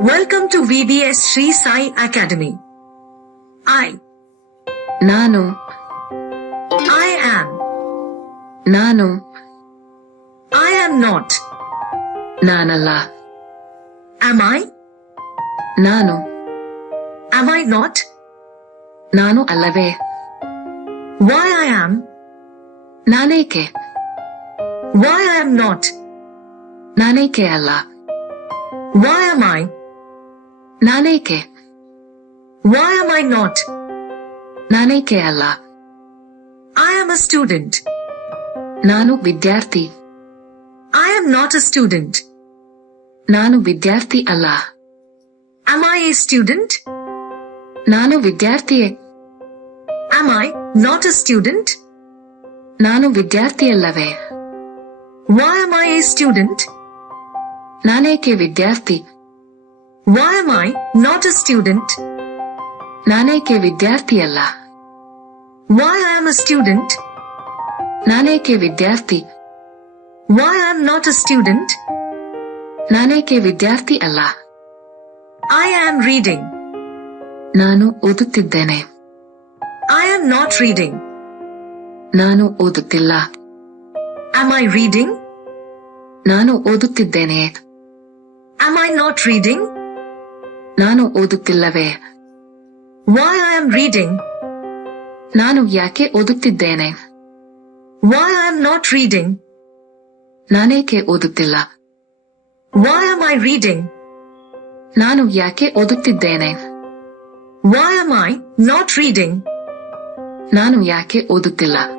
Welcome to VBS Sri Sai Academy. Nanu. I am. Nanu. I am not. Nanalla. Am I? Nanu. Am I not? Nanu allave. Why I am? Naneke. Why I am not? Naneke alla. Why am I? Naneke. Why am I not? Naneke alla. I am a student. Nanu vidyarthi. I am not a student. Nanu vidyarthi alla. Am I a student? Nanu vidyarthiye. Am I not a student? Nanu vidyarthi allave. Why am I a student? Naneke vidyarthi. Why am I not a student? Naneke vidyarthi alla. Why I am a student? Naneke vidyarthi. Why I am not a student? Naneke vidyarthi alla. I am reading. Nanu ಓದುತ್ತಿದ್ದೇನೆ. I am not reading. ನಾನು ಓದುತ್ತಿಲ್ಲ. Am I reading? ನಾನು ಓದುತ್ತಿದ್ದೇನೆ. Am I not reading? ನಾನು ಓದುತ್ತಿಲ್ಲವೇ. Why I am reading? ನಾನು ಯಾಕೆ ಓದುತ್ತಿದ್ದೇನೆ. Why I am not reading? ನಾನೇಕೆ ಓದುತ್ತಿಲ್ಲ. Why am I reading? ನಾನು ಯಾಕೆ ಓದುತ್ತಿದ್ದೇನೆ. Why am I not reading? ನಾನು ಯಾಕೆ ಓದುತ್ತಿಲ್ಲ.